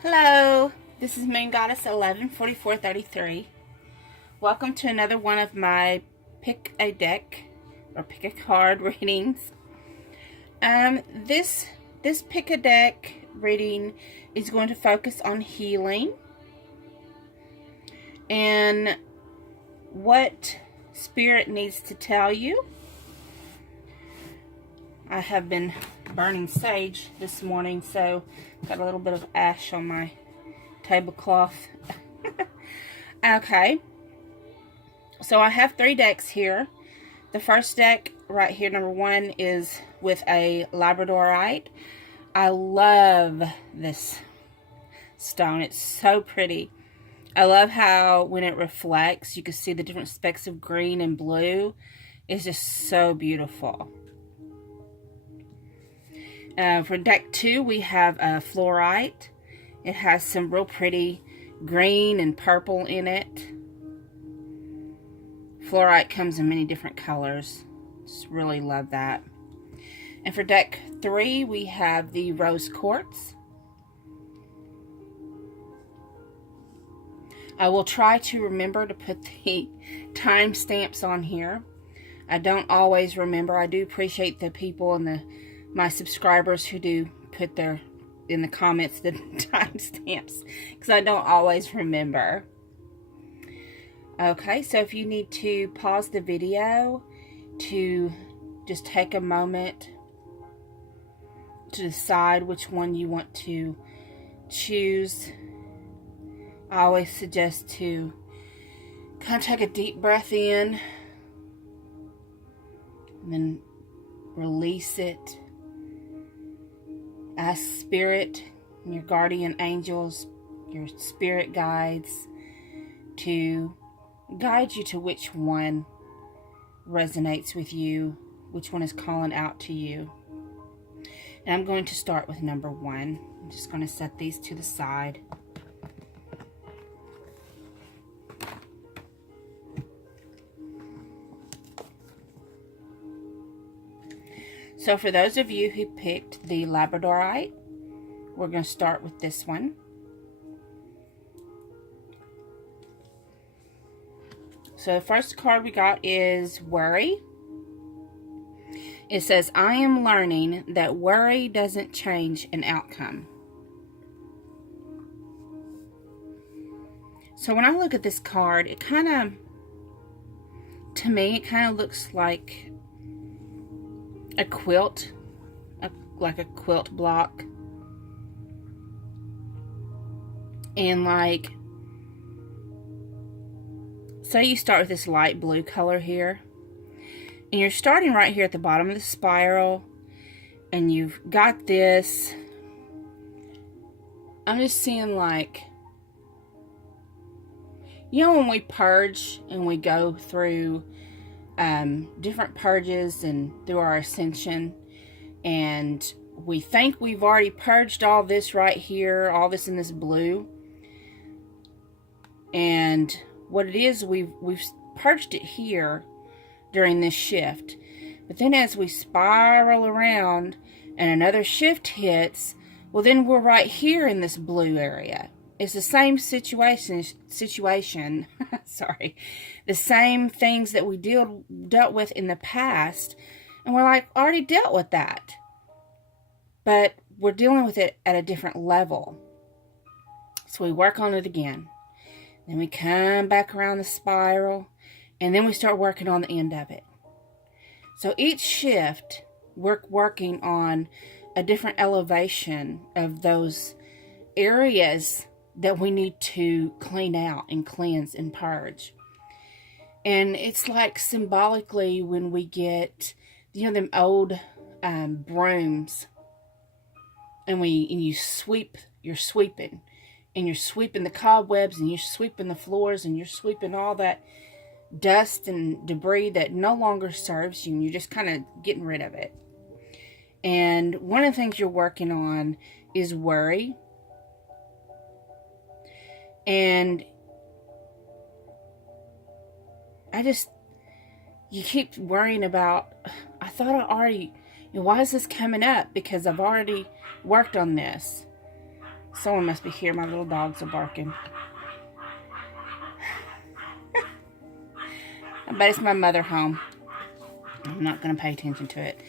Hello, this is Moon Goddess 114433. Welcome to another one of my pick a deck or pick a card readings. This pick a deck reading is going to focus on healing and what Spirit needs to tell you. I have been burning sage this morning, so got a little bit of ash on my tablecloth. Okay, so I have 3 decks here. The first deck right here, number 1, is with a Labradorite. I love this stone. It's so pretty. I love how when it reflects, you can see the different specks of green and blue. It's just so beautiful. For deck 2, we have a Fluorite. It has some real pretty green and purple in it. Fluorite comes in many different colors. Just really love that. And for deck 3, we have the Rose Quartz. I will try to remember to put the timestamps on here. I don't always remember. I do appreciate the people and my subscribers who do put their in the comments the timestamps, because I don't always remember. Okay, so if you need to pause the video to just take a moment to decide which one you want to choose, I always suggest to kind of take a deep breath in and then release it. Ask Spirit, your guardian angels, your spirit guides to guide you to which one resonates with you, which one is calling out to you. And I'm going to start with number 1. I'm just going to set these to the side. So for those of you who picked the Labradorite, we're going to start with this one. So the first card we got is Worry. It says, I am learning that worry doesn't change an outcome. So when I look at this card, it kind of, to me, it kind of looks like a quilt, like a quilt block. And like, say you start with this light blue color here, and you're starting right here at the bottom of the spiral, and you've got this. I'm just seeing like, you know, when we purge and we go through different purges and through our ascension, and we think we've already purged all this right here, all this in this blue, and what it is, we've purged it here during this shift, but then as we spiral around and another shift hits, well, then we're right here in this blue area. It's the same situation, sorry, the same things that we dealt with in the past, and we're like, already dealt with that, but we're dealing with it at a different level. So we work on it again, then we come back around the spiral, and then we start working on the end of it. So each shift, we're working on a different elevation of those areas that we need to clean out and cleanse and purge. And it's like symbolically when we get, you know, them old brooms, and you sweep, you're sweeping the cobwebs, and you're sweeping the floors, and you're sweeping all that dust and debris that no longer serves you, and you're just kind of getting rid of it. And one of the things you're working on is worry. And you keep worrying about, I thought I already, why is this coming up? Because I've already worked on this. Someone must be here. My little dogs are barking. I bet it's my mother home. I'm not going to pay attention to it.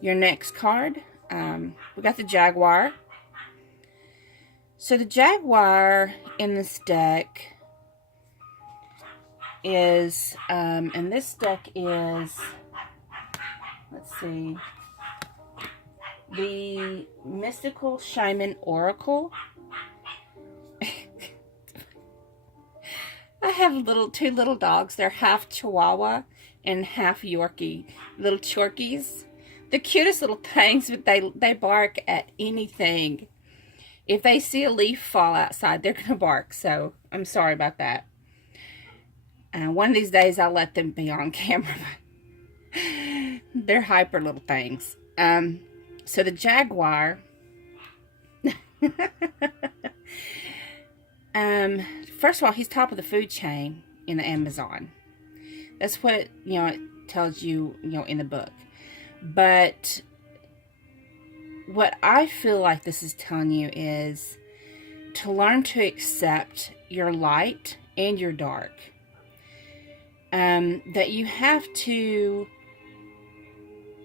Your next card, we got the Jaguar. So the Jaguar in this deck is, and this deck is, let's see, the Mystical Shaman Oracle. I have two little dogs. They're half Chihuahua and half Yorkie. Little Chorkies. The cutest little things, but they bark at anything. If they see a leaf fall outside, they're going to bark. So, I'm sorry about that. One of these days, I'll let them be on camera. They're hyper little things. So, the Jaguar. First of all, he's top of the food chain in the Amazon. That's what, it tells you, in the book. But what I feel like this is telling you is to learn to accept your light and your dark. That you have to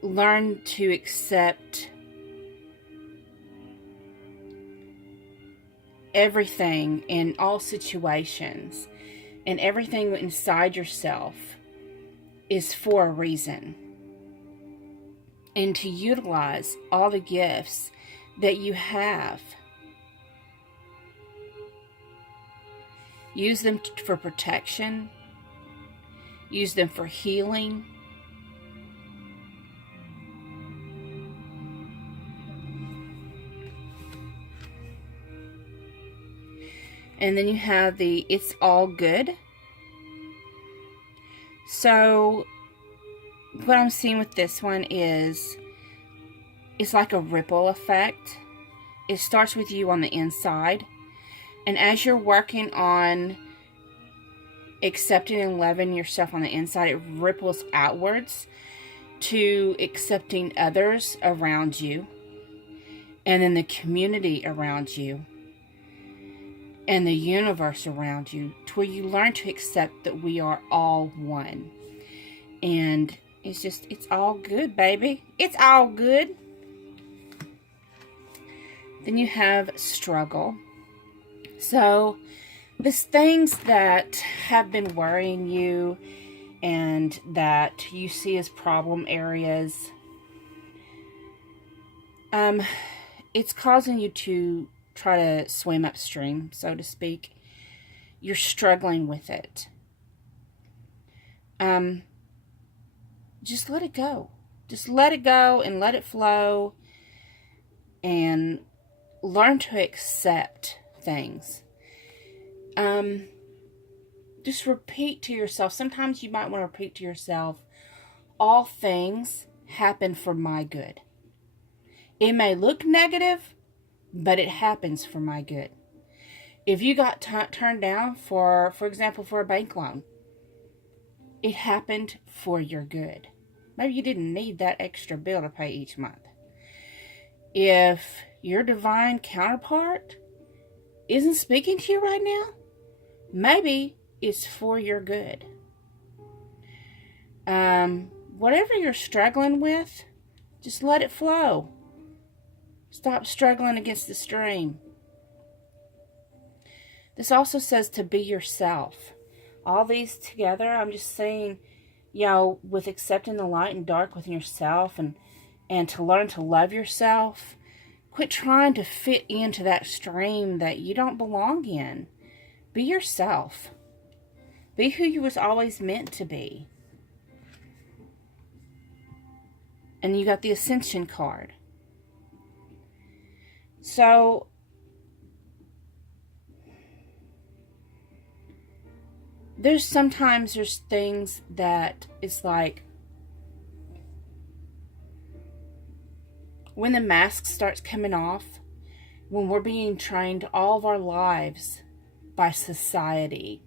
learn to accept everything in all situations, and everything inside yourself is for a reason. And to utilize all the gifts that you have. Use them for protection. Use them for healing. And then you have the It's All Good. So what I'm seeing with this one is it's like a ripple effect. It starts with you on the inside. And as you're working on accepting and loving yourself on the inside, it ripples outwards to accepting others around you. And then the community around you. And the universe around you. To where you learn to accept that we are all one. And it's all good, baby. It's all good. Then you have struggle. So, there's things that have been worrying you and that you see as problem areas. It's causing you to try to swim upstream, so to speak. You're struggling with it. Just let it go. Just let it go and let it flow. And learn to accept things. Just repeat to yourself. Sometimes you might want to repeat to yourself, all things happen for my good. It may look negative, but it happens for my good. If you got turned down for example, for a bank loan, it happened for your good. Maybe you didn't need that extra bill to pay each month. If your divine counterpart isn't speaking to you right now, maybe it's for your good. Whatever you're struggling with, just let it flow. Stop struggling against the stream. This also says to be yourself. All these together, I'm just saying, with accepting the light and dark within yourself and to learn to love yourself. Quit trying to fit into that stream that you don't belong in. Be yourself. Be who you was always meant to be. And you got the Ascension card. So, there's things that it's like, when the mask starts coming off, when we're being trained all of our lives by society,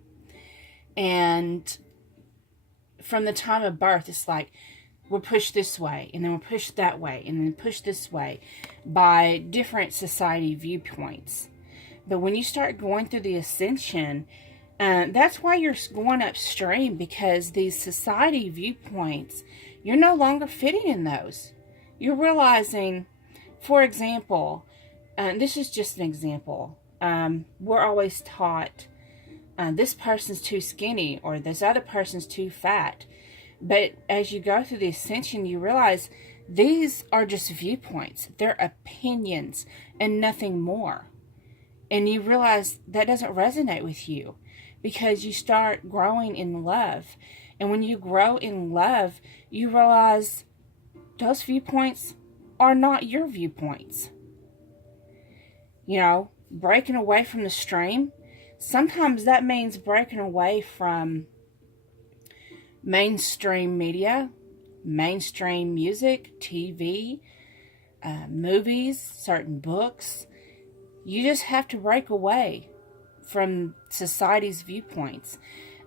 and from the time of birth, it's like we're pushed this way, and then we're pushed that way, and then pushed this way by different society viewpoints. But when you start going through the ascension, that's why you're going upstream, because these society viewpoints, you're no longer fitting in those. You're realizing, for example, this is just an example. We're always taught this person's too skinny or this other person's too fat. But as you go through the ascension, you realize these are just viewpoints. They're opinions and nothing more. And you realize that doesn't resonate with you, because you start growing in love. And when you grow in love, you realize those viewpoints are not your viewpoints. You know, breaking away from the stream, sometimes that means breaking away from mainstream media, mainstream music, TV, movies, certain books. You just have to break away from society's viewpoints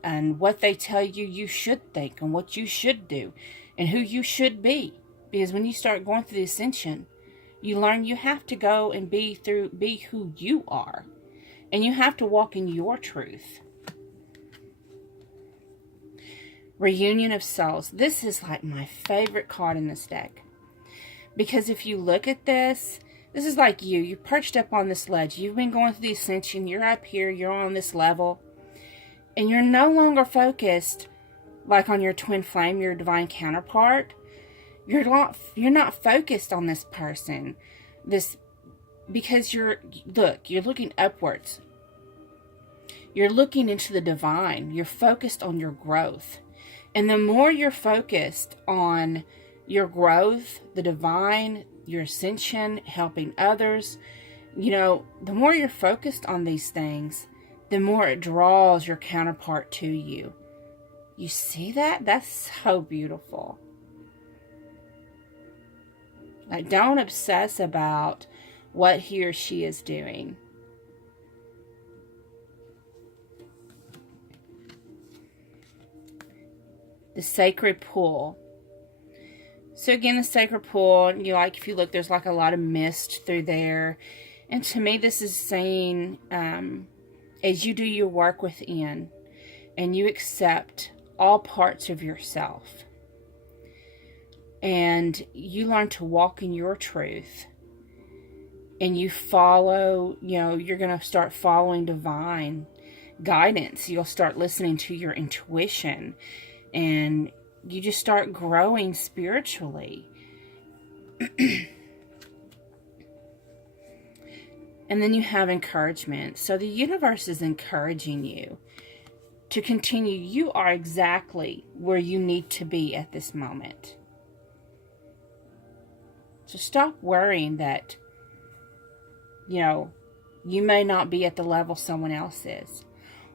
and what they tell you you should think and what you should do and who you should be. Because when you start going through the ascension, you learn you have to go and be who you are. And you have to walk in your truth. Reunion of Souls. This is like my favorite card in this deck. Because if you look at this is like you. You're perched up on this ledge. You've been going through the ascension. You're up here. You're on this level. And you're no longer focused like on your twin flame, your divine counterpart. You're not focused on this person. Because you're looking upwards. You're looking into the divine. You're focused on your growth. And the more you're focused on your growth, the divine, your ascension, helping others, the more you're focused on these things, the more it draws your counterpart to you. You see that? That's so beautiful. Like, don't obsess about what he or she is doing. The sacred pool. So again, the sacred pool, if you look, there's like a lot of mist through there. And to me, this is saying, as you do your work within and you accept all parts of yourself and you learn to walk in your truth and you follow, you're going to start following divine guidance. You'll start listening to your intuition and you just start growing spiritually. And then you have encouragement. So the universe is encouraging you to continue. You are exactly where you need to be at this moment. So stop worrying that, you may not be at the level someone else is.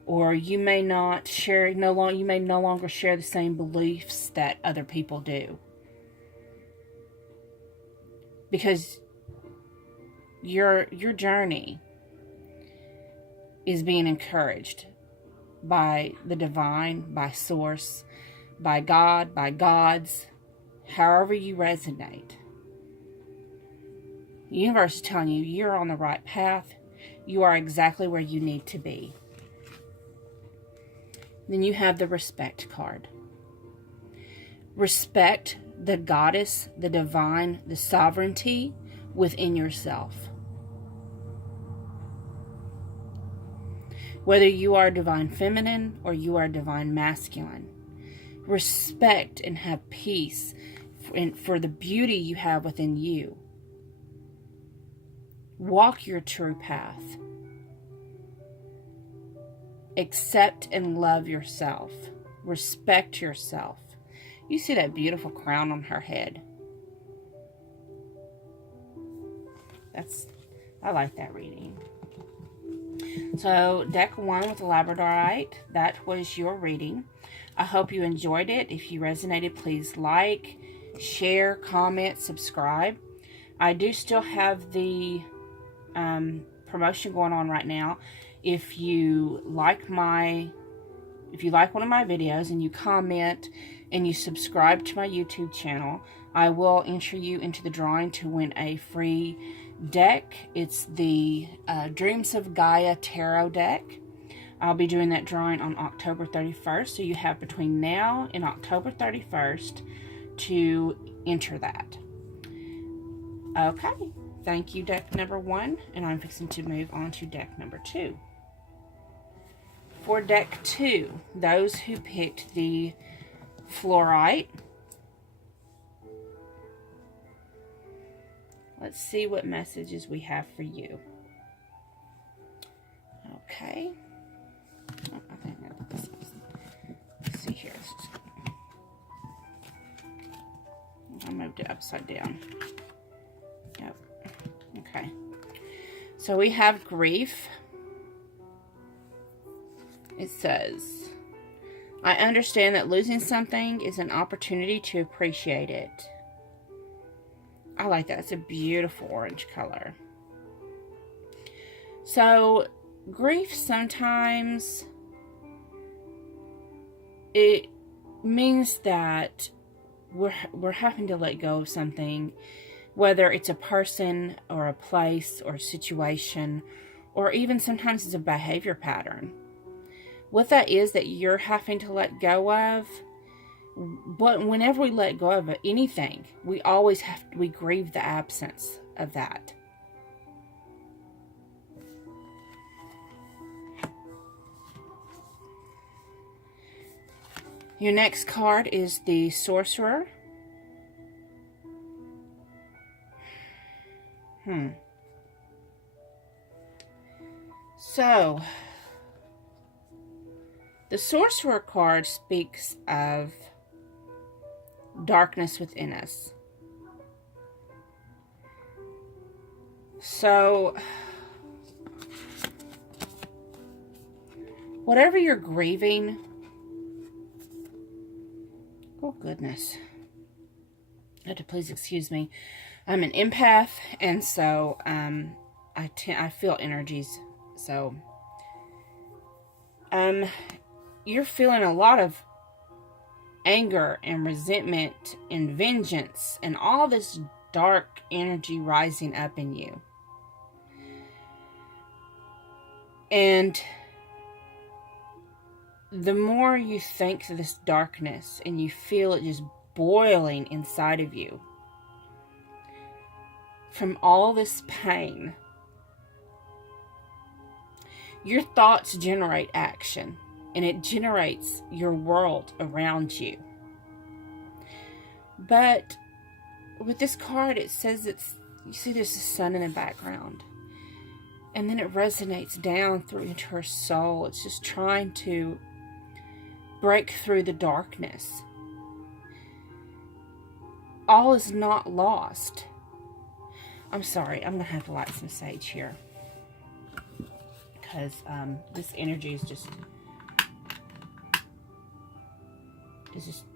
Or you may not share, you may no longer share the same beliefs that other people do. Because your journey is being encouraged by the divine, by source, by God, by gods, however you resonate. The universe is telling you you're on the right path. You are exactly where you need to be. Then you have the respect card. Respect the goddess, the divine, the sovereignty within yourself. Whether you are divine feminine or you are divine masculine, respect and have peace for the beauty you have within you. Walk your true path. Accept and love yourself. Respect yourself. You see that beautiful crown on her head. I like that reading. So, deck 1 with the Labradorite. That was your reading. I hope you enjoyed it. If you resonated, please like, share, comment, subscribe. I do still have the promotion going on right now. If you like one of my videos and you comment and you subscribe to my YouTube channel, I will enter you into the drawing to win a free deck. It's the Dreams of Gaia Tarot deck. I'll be doing that drawing on October 31st, so you have between now and October 31st to enter that. Okay, thank you, deck number 1, and I'm fixing to move on to deck number 2. For deck 2, those who picked the Fluorite, let's see what messages we have for you. Okay. Oh, I think let's see here. I moved it upside down. Yep. Okay. So we have grief. It says, I understand that losing something is an opportunity to appreciate it. I like that. It's a beautiful orange color. So, grief sometimes, it means that we're having to let go of something, whether it's a person or a place or a situation, or even sometimes it's a behavior pattern. What that is that you're having to let go of, but whenever we let go of anything, we always we grieve the absence of that. Your next card is the Sorcerer. So, the Sorcerer card speaks of darkness within us. So, whatever you're grieving, oh goodness, you have to please excuse me. I'm an empath, and so I feel energies. So, you're feeling a lot of anger and resentment and vengeance and all this dark energy rising up in you. And the more you think of this darkness and you feel it just boiling inside of you from all this pain, your thoughts generate action, and it generates your world around you. But with this card, it says you see there's the sun in the background, and then it resonates down through into her soul. It's just trying to break through the darkness. All is not lost. I'm sorry, I'm going to have to light some sage here, because this energy is just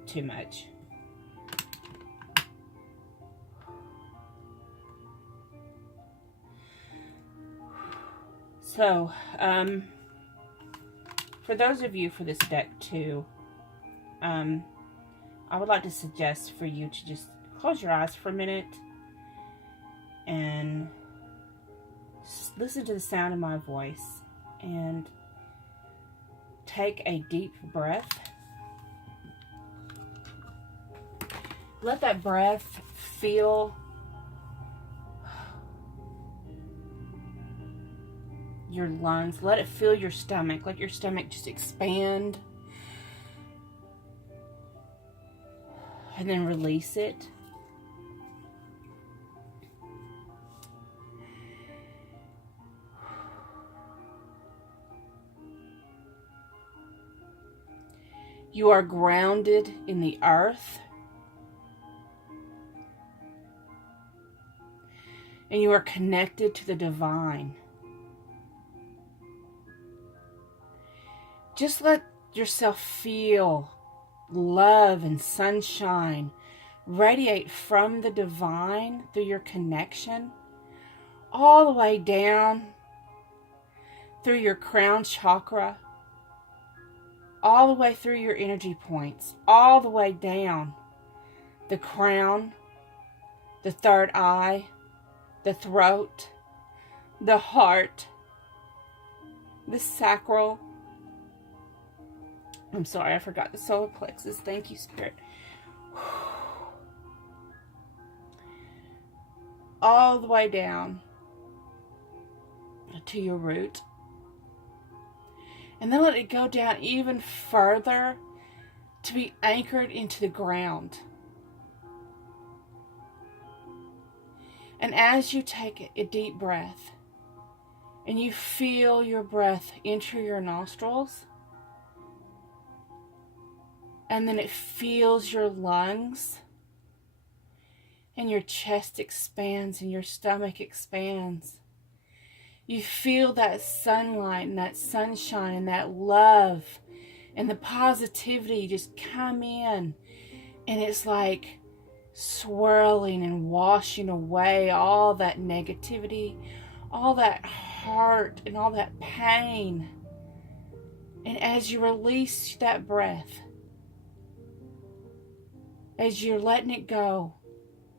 too much. So, for those of you for this deck too, I would like to suggest for you to just close your eyes for a minute and listen to the sound of my voice and take a deep breath. Let that breath fill your lungs. Let it fill your stomach. Let your stomach just expand. And then release it. You are grounded in the earth. And you are connected to the divine. Just let yourself feel love and sunshine radiate from the divine through your connection, all the way down through your crown chakra, all the way through your energy points, all the way down the crown, the third eye, the throat, the heart, the sacral. I'm sorry, I forgot the solar plexus. Thank you, Spirit. All the way down to your root. And then let it go down even further to be anchored into the ground. And as you take a deep breath and you feel your breath enter your nostrils, and then it fills your lungs, and your chest expands and your stomach expands. You feel that sunlight and that sunshine and that love and the positivity just come in. And it's like swirling and washing away all that negativity, all that hurt and all that pain. And as you release that breath, as you're letting it go,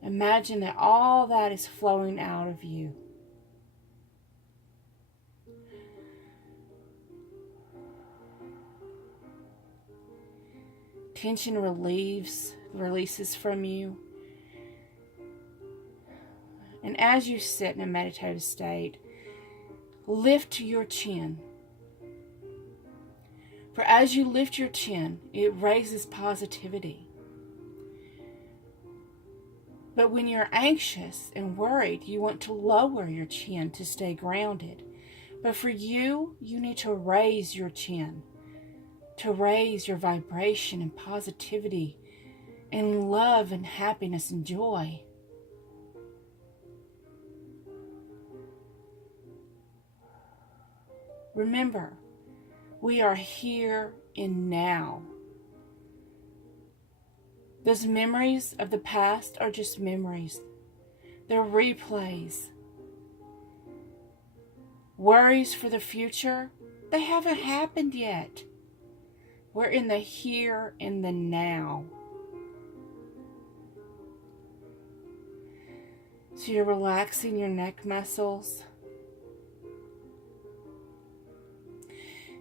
imagine that all that is flowing out of you. Tension releases from you. And as you sit in a meditative state, lift your chin. For as you lift your chin, it raises positivity. But when you're anxious and worried, you want to lower your chin to stay grounded. But for you, you need to raise your chin, to raise your vibration and positivity and love and happiness and joy. Remember, we are here and now. Those memories of the past are just memories. They're replays. Worries for the future, they haven't happened yet. We're in the here and the now. So you're relaxing your neck muscles.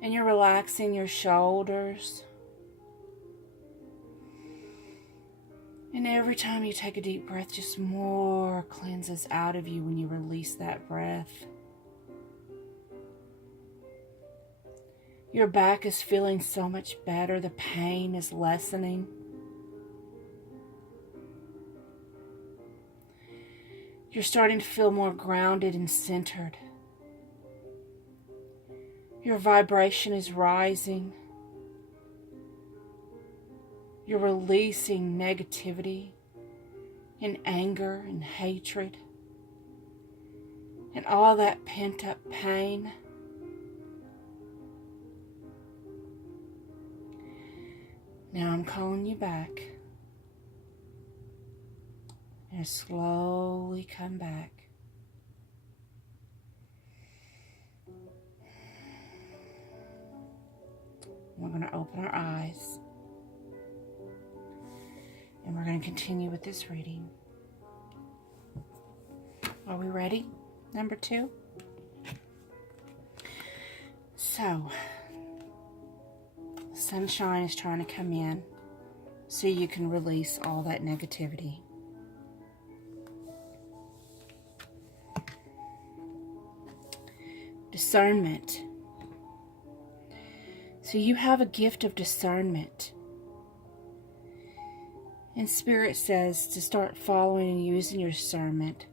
And you're relaxing your shoulders. And every time you take a deep breath, just more cleanses out of you when you release that breath. Your back is feeling so much better. The pain is lessening. You're starting to feel more grounded and centered. Your vibration is rising. You're releasing negativity and anger and hatred and all that pent-up pain. Now I'm calling you back. And slowly come back. We're going to open our eyes. And we're going to continue with this reading. Are we ready? Number 2. So, sunshine is trying to come in so you can release all that negativity. Discernment. So you have a gift of discernment. And Spirit says to start following and using your discernment.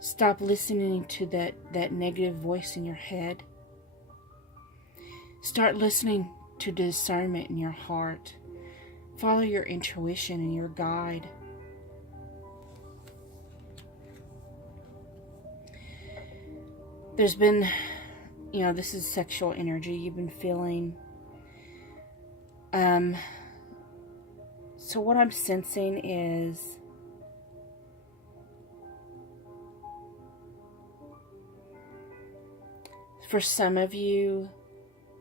Stop listening to that negative voice in your head. Start listening to discernment in your heart. Follow your intuition and your guide. There's been, this is sexual energy you've been feeling. So what I'm sensing is for some of you,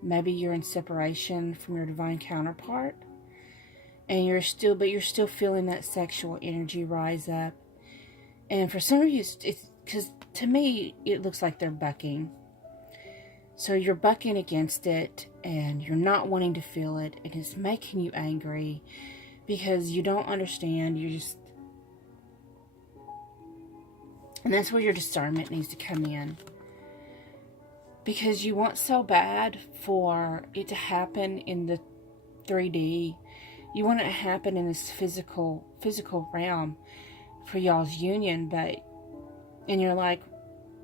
maybe you're in separation from your divine counterpart, and you're still feeling that sexual energy rise up. And for some of you, because to me, it looks like they're bucking. So you're bucking against it, and you're not wanting to feel it, and it's making you angry because you don't understand. And that's where your discernment needs to come in. Because you want so bad for it to happen in the 3D. You want it to happen in this physical realm for y'all's union, and you're like,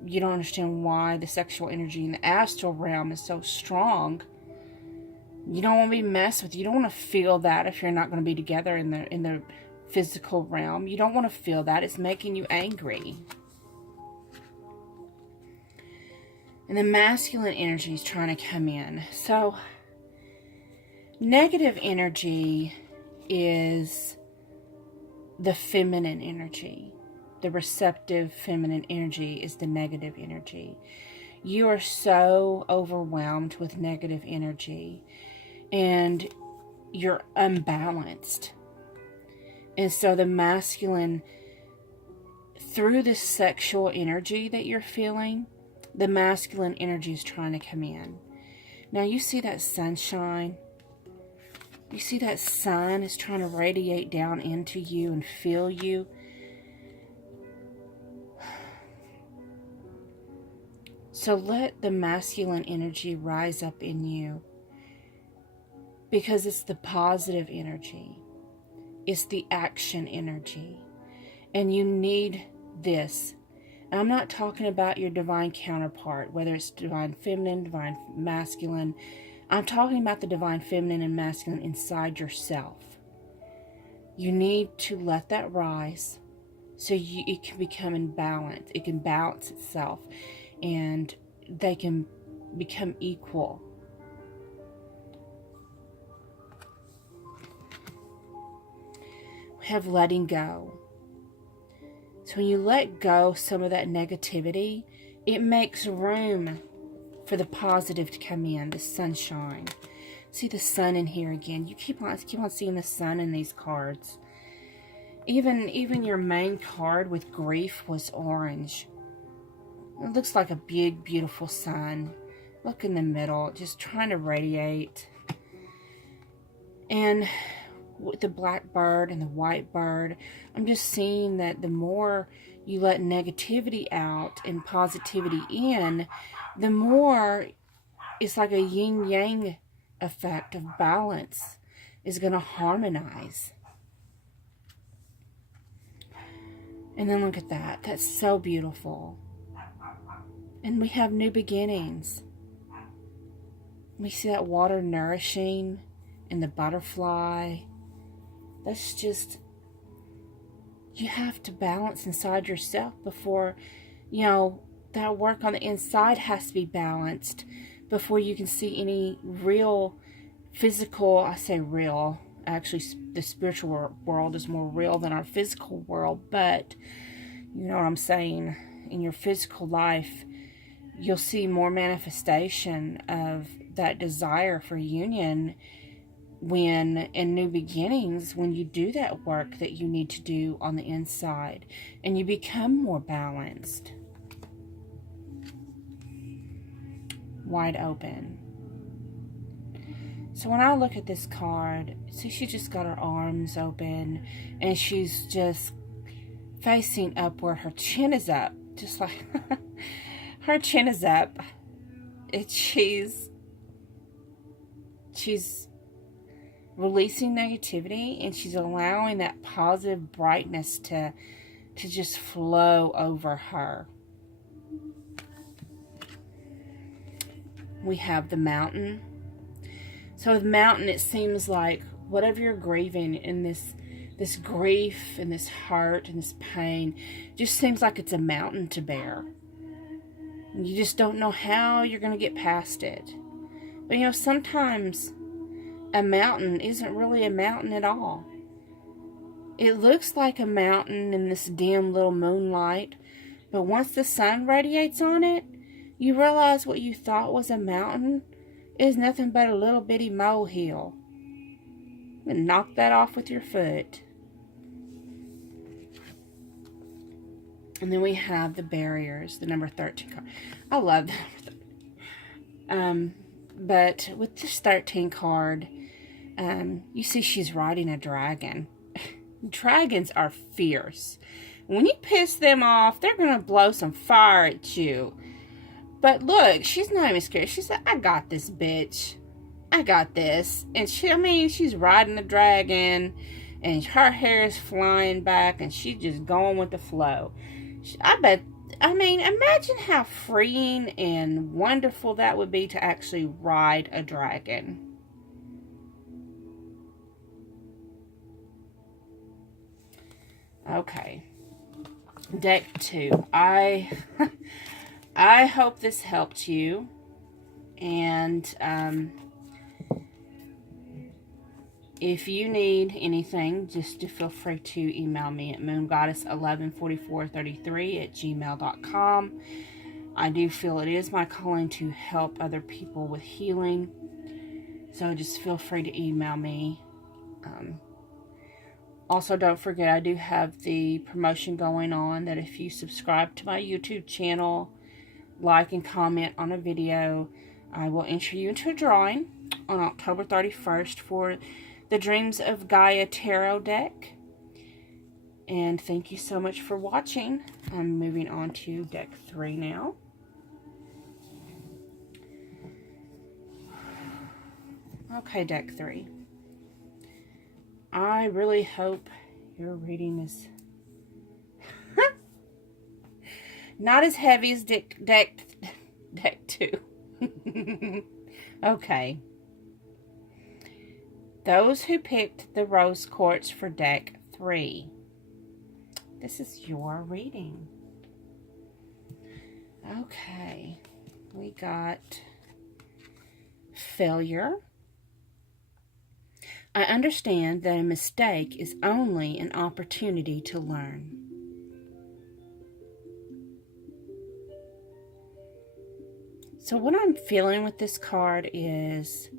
you don't understand why the sexual energy in the astral realm is so strong. You don't want to be messed with. You don't want to feel that if you're not going to be together in the physical realm. You don't want to feel that. It's making you angry. And the masculine energy is trying to come in. So, negative energy is the feminine energy. The receptive feminine energy is the negative energy. You are so overwhelmed with negative energy, and you're unbalanced. And so the masculine, through the sexual energy that you're feeling, the masculine energy is trying to come in. Now you see that sunshine? You see that sun is trying to radiate down into you and fill you? So let the masculine energy rise up in you, because it's the positive energy. It's the action energy. And you need this. I'm not talking about your divine counterpart, whether it's divine feminine, divine masculine. I'm talking about the divine feminine and masculine inside yourself. You need to let that rise so it can become in balance. It can balance itself, and they can become equal. We have letting go. So when you let go some of that negativity, it makes room for the positive to come in, the sunshine. See the sun in here again. You keep on seeing the sun in these cards. Even your main card with grief was orange. It looks like a big, beautiful sun. Look in the middle, just trying to radiate. And with the black bird and the white bird, I'm just seeing that the more you let negativity out and positivity in, the more it's like a yin-yang effect of balance is going to harmonize. And then look at that. That's so beautiful. And we have new beginnings. We see that water nourishing and the butterfly. That's just, you have to balance inside yourself before, that work on the inside has to be balanced before you can see any real physical, I say real, actually the spiritual world is more real than our physical world, but you know what I'm saying, in your physical life, you'll see more manifestation of that desire for union when in new beginnings, when you do that work that you need to do on the inside and you become more balanced. Wide open. So when I look at this card, see, she just got her arms open and she's just facing upward. Her chin is up, just like her chin is up. She's releasing negativity, and she's allowing that positive brightness to just flow over her. We have the mountain. So with mountain, it seems like whatever you're grieving in this grief and this hurt and this pain, just seems like it's a mountain to bear. And you just don't know how you're going to get past it. But sometimes a mountain isn't really a mountain at all. It looks like a mountain in this dim little moonlight, but once the sun radiates on it, you realize what you thought was a mountain is nothing but a little bitty molehill. And knock that off with your foot. And then we have the barriers, the number 13 card. I love the number 13. But with this 13 card, you see she's riding a dragon. Dragons are fierce. When you piss them off, they're going to blow some fire at you. But look, she's not even scared. She said, I got this, bitch. I got this. And she's riding the dragon, and her hair is flying back, and she's just going with the flow. Imagine how freeing and wonderful that would be to actually ride a dragon. Okay. Deck 2. I hope this helped you. And if you need anything, just feel free to email me at moongoddess114433@gmail.com. I do feel it is my calling to help other people with healing. So just feel free to email me. Also, don't forget, I do have the promotion going on that if you subscribe to my YouTube channel, like and comment on a video, I will enter you into a drawing on October 31st for the Dreams of Gaia Tarot deck. And thank you so much for watching. I'm moving on to deck 3 now. Okay, deck 3. I really hope your reading is not as heavy as deck 2. Okay. Those who picked the rose quartz for deck 3. This is your reading. Okay. We got failure. I understand that a mistake is only an opportunity to learn. So what I'm feeling with this card is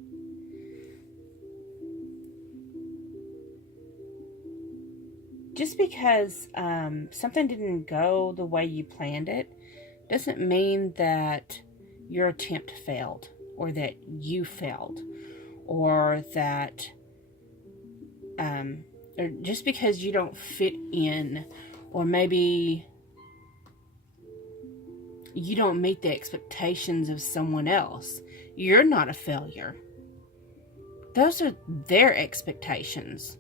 just because something didn't go the way you planned it doesn't mean that your attempt failed, or that you failed, or that or just because you don't fit in, or maybe you don't meet the expectations of someone else, you're not a failure. Those are their expectations.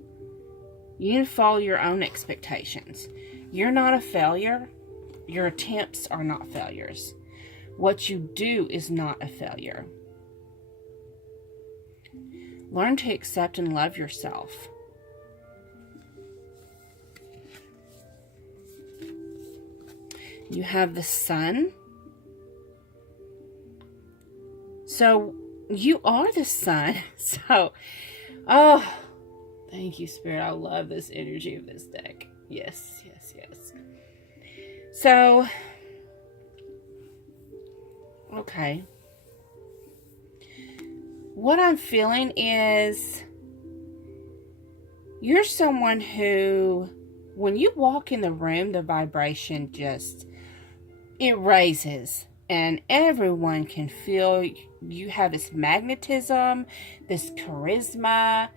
You need to follow your own expectations. You're not a failure. Your attempts are not failures. What you do is not a failure. Learn to accept and love yourself. You have the sun. So you are the sun. So, oh, thank you, Spirit. I love this energy of this deck. Yes, yes, yes. So, okay. What I'm feeling is you're someone who, when you walk in the room, the vibration just, it raises. And everyone can feel you have this magnetism, this charisma,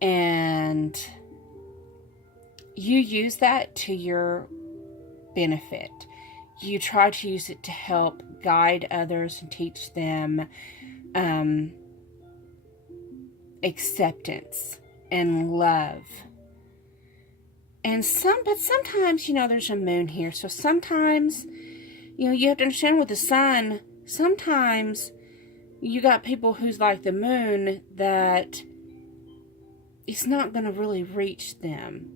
and you use that to your benefit. You try to use it to help guide others and teach them acceptance and love. And but sometimes, there's a moon here. So sometimes, you have to understand with the sun, sometimes you got people who's like the moon that it's not going to really reach them.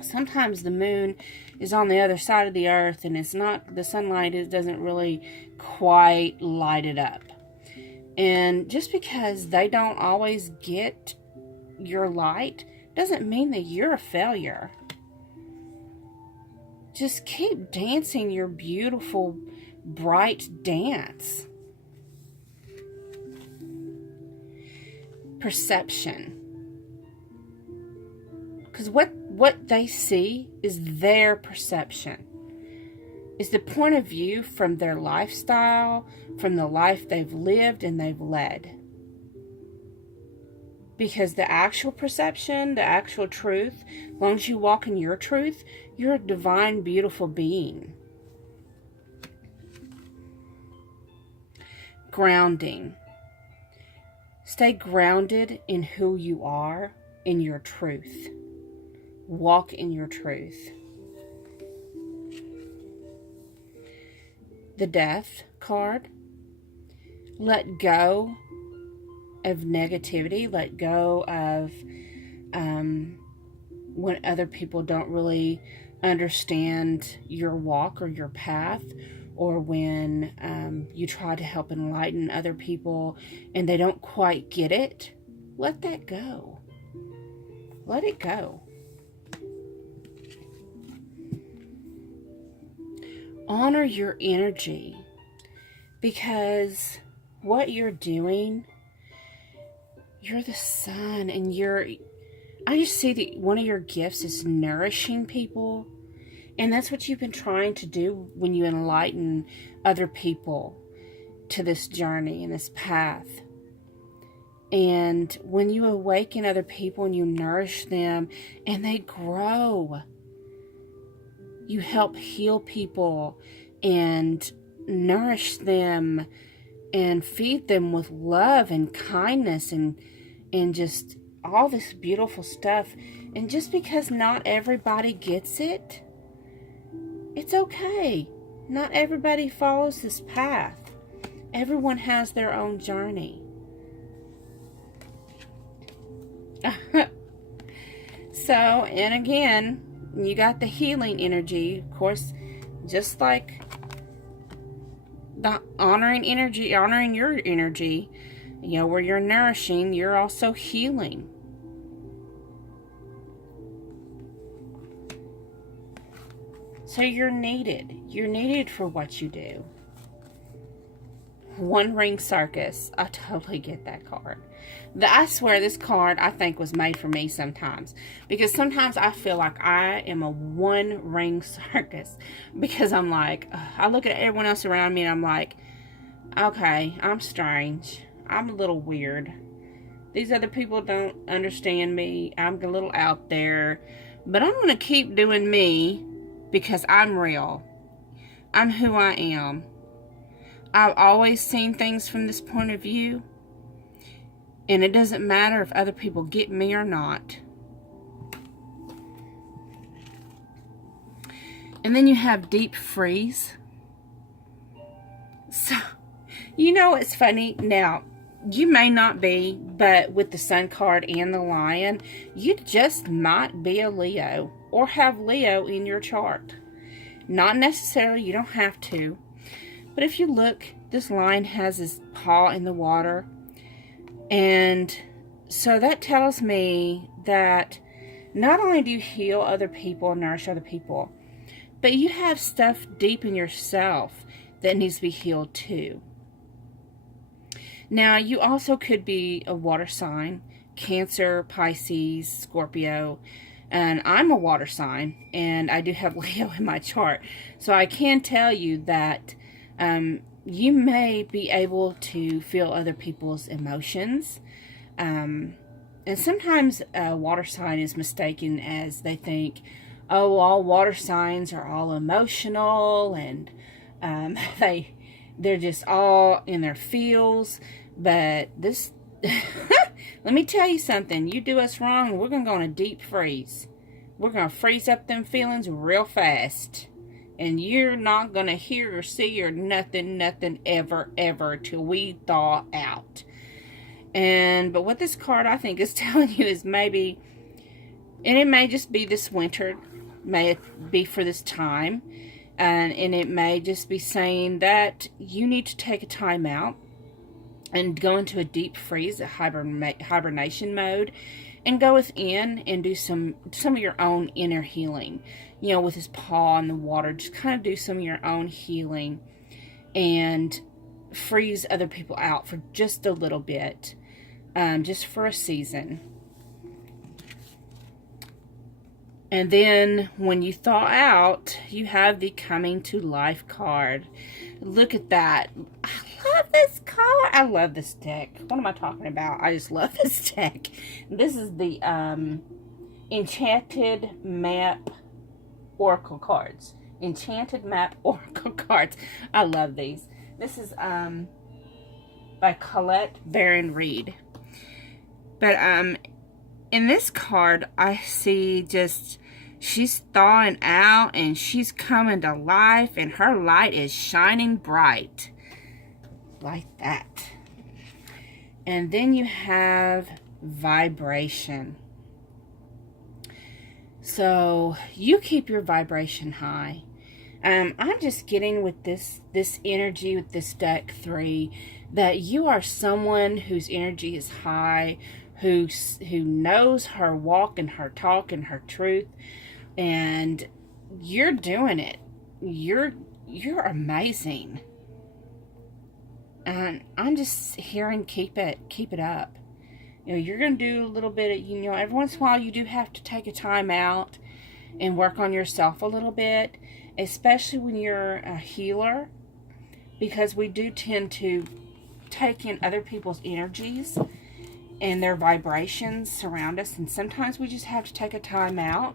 Sometimes the moon is on the other side of the earth and it's not, the sunlight doesn't really quite light it up. And just because they don't always get your light doesn't mean that you're a failure. Just keep dancing your beautiful, bright dance. Perception. Because what what they see is their perception. It's the point of view from their lifestyle, from the life they've lived and they've led. Because the actual perception, the actual truth, as long as you walk in your truth, you're a divine, beautiful being. Grounding. Stay grounded in who you are, in your truth. Walk in your truth. The Death card. Let go of negativity. Let go of when other people don't really understand your walk or your path, or when you try to help enlighten other people and they don't quite get it. Let that go. Let it go. Honor your energy, because what you're doing, you're the sun, and I just see that one of your gifts is nourishing people, and that's what you've been trying to do when you enlighten other people to this journey and this path. And when you awaken other people and you nourish them and they grow, you help heal people and nourish them and feed them with love and kindness and just all this beautiful stuff. And just because not everybody gets it, it's okay. Not everybody follows this path. Everyone has their own journey. So, and again, you got the healing energy, of course, just like the honoring energy, honoring your energy, where you're nourishing, you're also healing. So you're needed. You're needed for what you do. One Ring Circus. I totally get that card. I swear this card, I think, was made for me sometimes. Because sometimes I feel like I am a one ring circus. Because I'm like, I look at everyone else around me and I'm like, okay, I'm strange. I'm a little weird. These other people don't understand me. I'm a little out there. But I'm going to keep doing me because I'm real. I'm who I am. I've always seen things from this point of view. And it doesn't matter if other people get me or not. And then you have Deep Freeze. So, it's funny. Now, you may not be, but with the Sun card and the Lion, you just might be a Leo or have Leo in your chart. Not necessarily, you don't have to. But if you look, this lion has his paw in the water. And so that tells me that not only do you heal other people and nourish other people, but you have stuff deep in yourself that needs to be healed too. Now, you also could be a water sign, Cancer, Pisces, Scorpio, and I'm a water sign, and I do have Leo in my chart. So I can tell you that you may be able to feel other people's emotions. And sometimes a water sign is mistaken as they think, oh, all water signs are all emotional and they're just all in their feels. But this, let me tell you something. You do us wrong, we're going to go on a deep freeze. We're going to freeze up them feelings real fast. And you're not going to hear or see or nothing ever till we thaw out. But what this card I think is telling you is maybe, and it may just be this winter, may it be for this time, and it may just be saying that you need to take a time out and go into a deep freeze, a hibernation mode, and go within and do some of your own inner healing. With his paw in the water, just kind of do some of your own healing and freeze other people out for just a little bit, just for a season. And then when you thaw out, you have the Coming to Life card. Look at that. I love this card. I love this deck. What am I talking about? I just love this deck. This is the Enchanted Map Oracle cards. Enchanted Map Oracle cards. I love these. This is by Colette Baron Reed. But in this card, I see just she's thawing out and she's coming to life and her light is shining bright. Like that. And then you have vibration. So you keep your vibration high. I'm just getting with this energy with this deck 3 that you are someone whose energy is high, who knows her walk and her talk and her truth, and you're doing it. You're amazing. And I'm just hearing keep it up. You know, you're going to do a little bit of, you know, every once in a while you do have to take a time out and work on yourself a little bit, especially when you're a healer, because we do tend to take in other people's energies and their vibrations surround us, and sometimes we just have to take a time out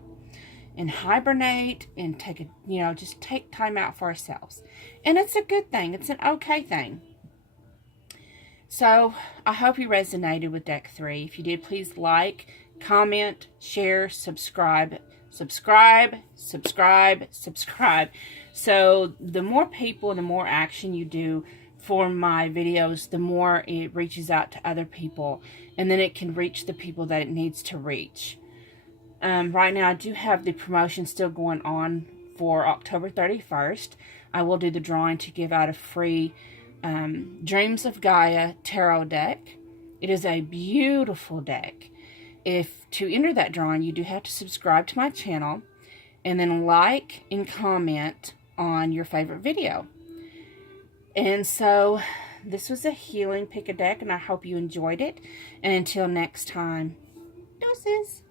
and hibernate and take a, you know, just take time out for ourselves. And it's a good thing. It's an okay thing. So I hope you resonated with deck 3. If you did, please like, comment, share, subscribe. Subscribe. So the more people and the more action you do for my videos, the more it reaches out to other people, and then it can reach the people that it needs to reach. Right now I do have the promotion still going on for October 31st. I will do the drawing to give out a free Dreams of Gaia tarot deck. It is a beautiful deck. To enter that drawing, you do have to subscribe to my channel and then like and comment on your favorite video. And so this was a healing pick a deck, and I hope you enjoyed it. And until next time, deuces.